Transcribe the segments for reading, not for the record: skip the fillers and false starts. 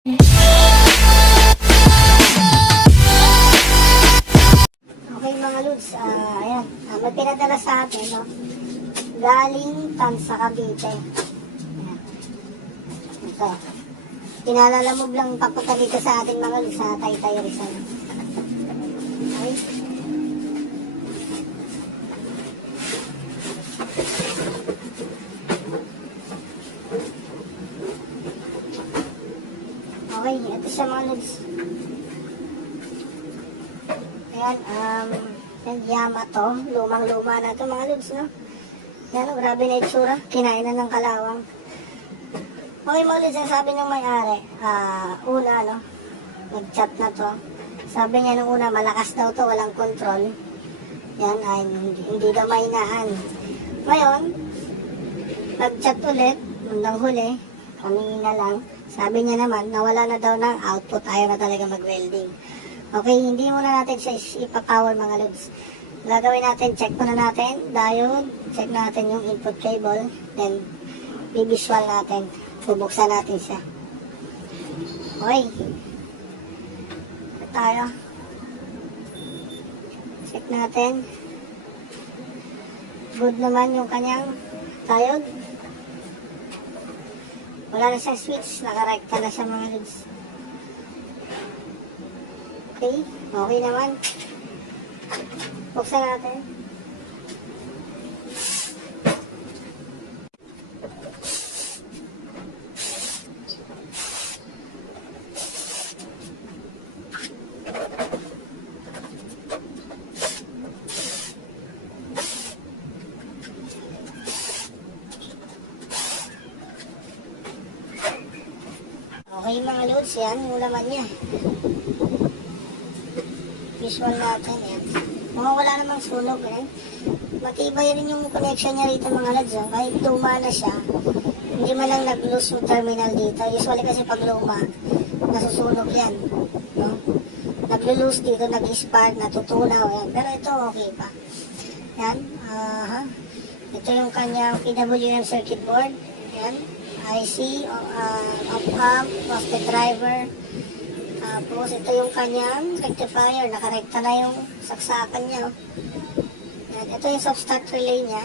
Okay mga Lods, ayan, may pinadala sa atin, no? Galing Tansa, Cavite. Ayan. Ito. Pinalalamog lang papunta dito sa ating mga Lods, sa Taytay Rizal. Okay. Okay, ito siya mga Lods. Ayan, yung Yamato, lumang-luma na ito mga Lods, no? Yan, grabe na itsura, kinain na ng kalawang. Okay mga Lods, ang sabi ng may-ari, una, no? Nag-chat na to. Sabi niya nung una, malakas daw to, walang control. Yan, ay hindi daw mainaan. Ngayon, nag-chat ulit, hanggang huli, kanina lang. Sabi niya naman, nawala na daw ng output, ayaw na talaga mag-welding. Okay, hindi muna natin siya ipapower mga Lods. Gagawin natin, check muna natin, diode, check natin yung input cable, then bivisual natin, bubuksan natin siya. Okay. Tayo. Check natin. Good naman yung kanyang diode. Wala na siyang switch, nakarekta na siya mga Lods. Okay, okay naman. Buksan natin. Okay mga Lods, yan yung laman niya. Visual natin yan. Mukhang wala namang sunog eh. Matibay rin yung connection niya rito mga Lods. Kahit luma na siya, hindi man lang nag-loose yung terminal dito. Usually kasi pag luma, nasusunog yan. No? Nag-loose dito, nag-spark, natutunaw yan. Pero ito okay pa. Yan. Ito yung kanyang PWM circuit board. Yan. IC, op-amp, MOSFET driver. Tapos ito yung kanyang rectifier, nakarekta na yung saksakan niya. Yan. Ito yung soft-start relay niya.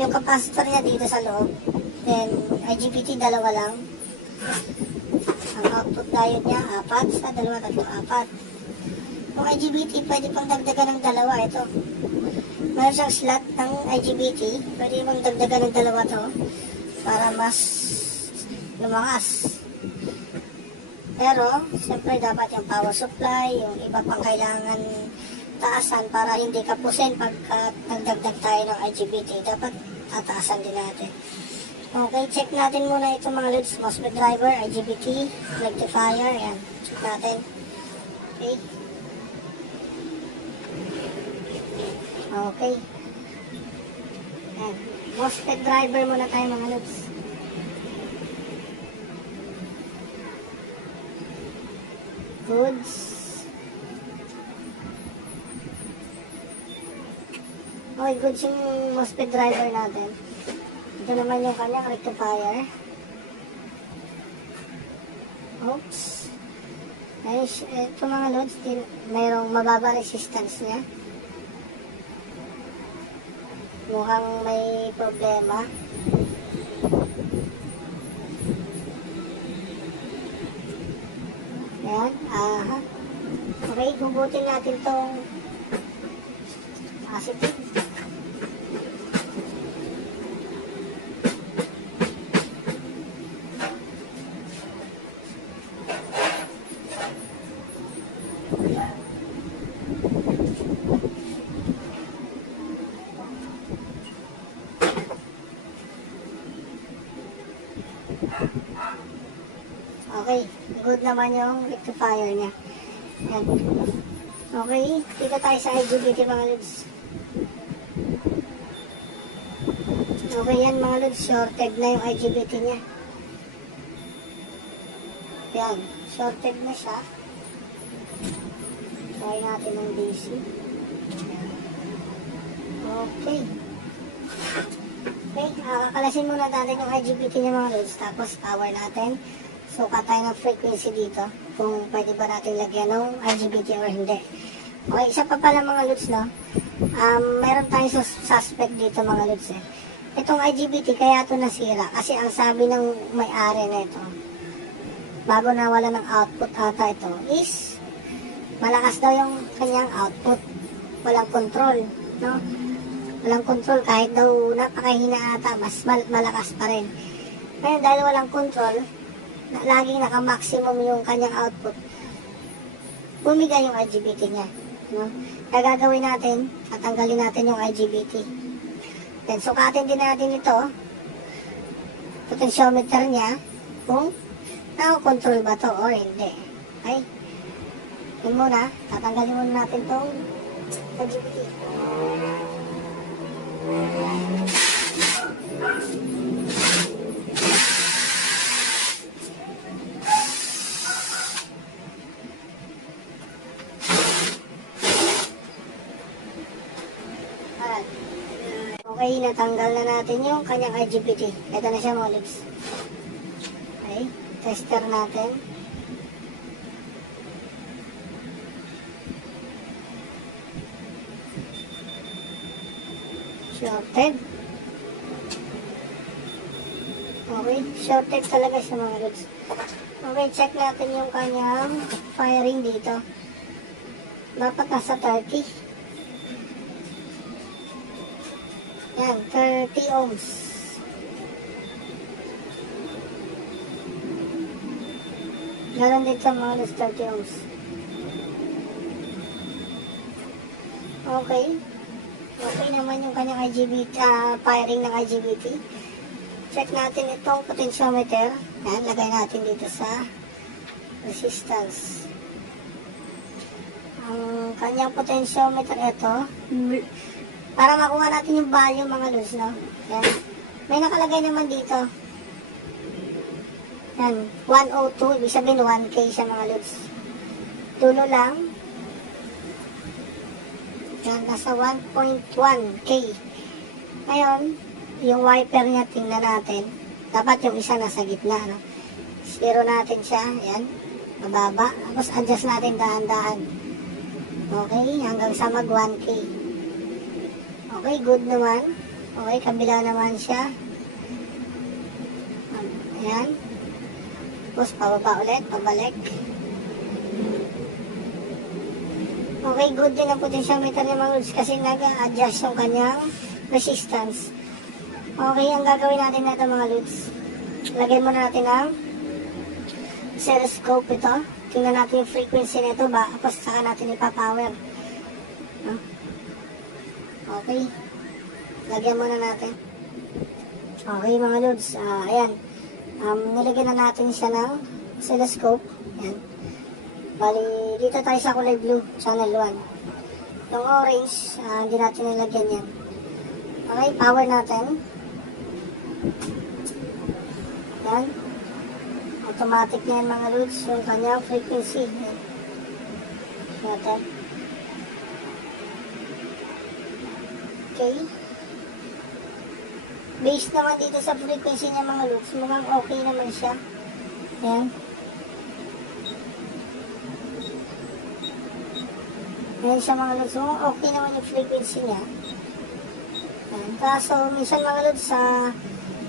Yung capacitor niya dito sa loob. Then IGBT, dalawa lang. Ang output diode niya, 4. Sa dalawa, 4. Kung IGBT, pwede pang dagdagan ng dalawa. Ito. Meron siyang slot ng IGBT. Pwede pang dagdagan ng dalawa to para mas lumakas. Pero, siyempre dapat yung power supply, yung iba pang kailangan taasan para hindi kapusin pagka nagdagdag tayo ng IGBT. Dapat tataasan din natin. Okay, check natin muna ito mga Lods. MOSFET driver, IGBT, rectifier, yan. Check natin. Okay. Okay. Yan. MOSFET driver muna tayo mga Lods. Goods. Okay, goods yung MOSFET driver natin. Ito naman yung kanyang rectifier. Oops. Ay, ito mga Lods, mayroong mababa resistance niya. Mukhang may problema. Yan, okay, hugutin natin tong positive. Okay, good naman yung rectifier niya. Yan. Okay, dito tayo sa IGBT mga Lods. Okay yan mga Lods, shorted na yung IGBT niya. Yan, shorted na siya. Try natin ng DC. Okay. Okay, kakalasin muna natin yung IGBT niya mga Lods. Tapos power natin. sukat tayo ng frequency dito kung pwede ba natin lagyan ng IGBT or hindi. Okay, isa pa pala mga lods, no? Meron tayong suspect dito mga lods eh. Itong IGBT kaya ito nasira kasi ang sabi ng may-ari na ito, bago nawala ng output ata ito, is malakas daw yung kanyang output. Walang control, no? Walang control kahit daw napakahina ata, mas malakas pa rin. Ngayon dahil walang control, laging naka-maximum yung kanyang output, bumigay yung IGBT niya, no? Kaya gagawin natin, tatanggalin natin yung IGBT. Then sukatin din natin ito, potentiometer niya, kung nakakontrol ba to or hindi. Okay? Yun muna, tatanggalin muna natin itong IGBT. Okay, natanggal na natin yung kanyang IGBT. Ito na siya mga lods. Okay, tester natin. Shorted. Okay, shorted talaga siya mga lods. Okay, check natin yung kanyang firing dito. Dapat nasa 30. Yan, 30 ohms. Ganon dito mga lods, 30 ohms. Okay. Okay naman yung kanyang IGBT, firing ng IGBT. Check natin itong potentiometer. Yan, lagay natin dito sa resistance. Ang kanyang potentiometer ito, para makuha natin yung value mga lods, no? Yan. May nakalagay naman dito. Yan, 102, ibig sabihin 1K siya mga lods. Dulo lang. Yan, nasa 1.1K. Ngayon, yung wiper niya, tingnan natin. Dapat yung isa nasa gitna, no? Zero natin siya, yan. Mababa. Tapos adjust natin dahan-dahan. Okay, hanggang sa mag 1K. Okay, good naman. Okay, kabila naman siya. Ayan. Tapos pababa ulit, pabalik. Okay, good din ang potentiometer niya mga lods kasi nag-adjust yung kanyang resistance. Okay, ang gagawin natin na ito mga lods. Lagyan muna natin ang oscilloscope ito. Tingnan natin yung frequency nito ba, tapos saka natin ipapower. No? Okay. Lagyan muna natin. Okay mga lods. Ayan. Nilagyan na natin siya ng oscilloscope. Ayan. Bali, dito tayo sa kulay blue, channel 1. Yung orange, hindi natin nilagyan yan. Okay, power natin. Ayan. Automatic na yan mga lods. Yung kanyang frequency. Ayan. Natin. Okay. Based naman dito sa frequency niya mga lods, mukhang okay naman siya. Ayan. Ayan siya mga lods, mukhang okay naman yung frequency niya. Ayan. Kaso minsan mga lods,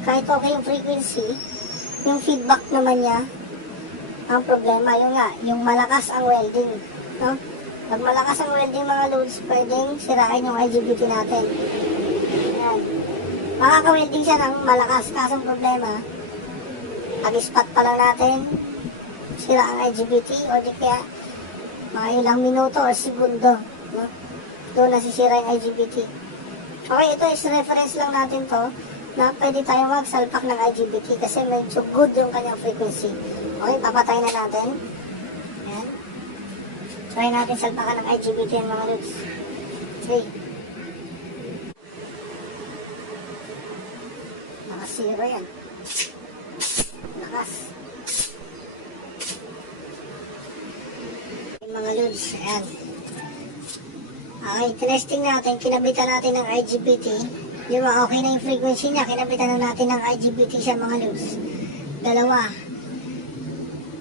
kahit okay yung frequency, yung feedback naman niya, ang problema, yung nga, yung malakas ang welding. No? Pag malakas ang welding mga loads, pwedeng sirain yung IGBT natin. Ayan. Makaka-welding siya ng malakas, kaso ang problema, pag-spot pa lang natin, sira ang IGBT, o di kaya mga ilang minuto o segundo, no? Doon nasisira yung IGBT. Okay, ito is reference lang natin to, na pwede tayo magsalpak ng IGBT kasi medyo good yung kanyang frequency. Okay, papatay na natin. Ayan. Try natin salpakan ng IGBT yan mga lods. Okay. Nakasira yan. Lakas. Okay, mga lods. Ayan. Okay, tinesting natin. Kinabitan natin ng IGBT. Di ba, okay na yung frequency niya. Kinabitan na natin ng IGBT siya mga lods. Dalawa.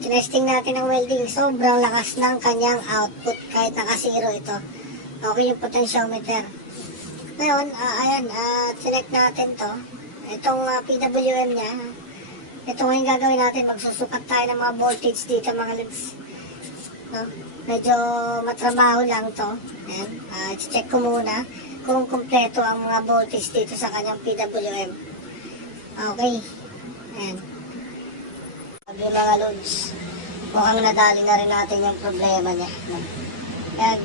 Tinesting natin ang welding. Sobrang lakas ng kanyang output kahit naka-zero ito. Okay yung potentiometer. Ngayon, ayan, select natin to. Itong PWM niya. Ito ngayon gagawin natin. Magsusukat tayo ng mga voltage dito mga lods. No? Medyo matrabaho lang to. Ayan, check ko muna kung kumpleto ang mga voltage dito sa kanyang PWM. Okay. Ayan. Sabi mga lods, mukhang nadali na rin natin yung problema niya. Ayan.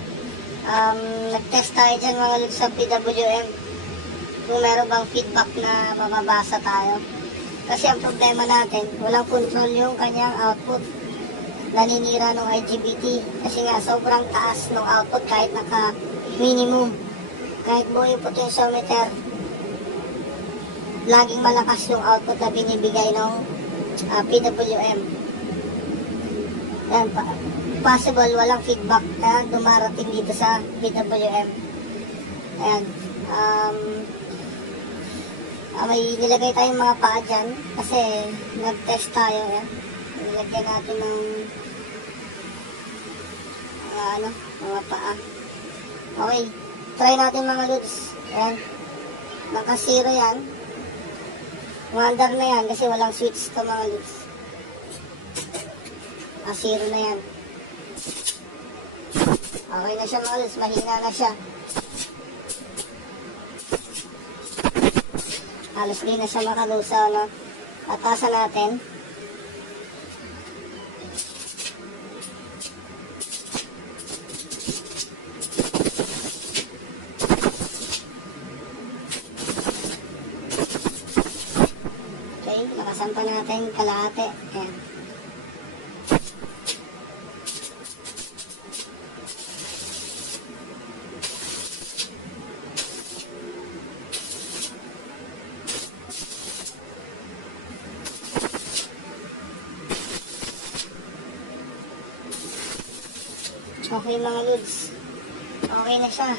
Nag-test tayo dyan mga lods sa PWM. Kung meron bang feedback na mababasa tayo. Kasi ang problema natin, walang control yung kanyang output. Naninira ng IGBT. Kasi nga sobrang taas ng output kahit naka-minimum. Kahit buo yung potentiometer, laging malakas yung output na binibigay ng PWM. Yan, possible walang feedback na dumarating dito sa PWM. Ayan. May nilagay tayong mga paa dyan kasi nag-test tayo. Ayan. Nilagyan natin ng mga paa. Okay. Try natin mga lods. Ayan. Naka-zero yan. Under na yan kasi walang switch to mga lods. Zero na yan. Okay na siya mga lods. Mahina na siya. Halos di na siya makalusa. No? Atasan natin. Lakasan pa natin kalahati. Ayan. Okay mga lods. Okay na siya.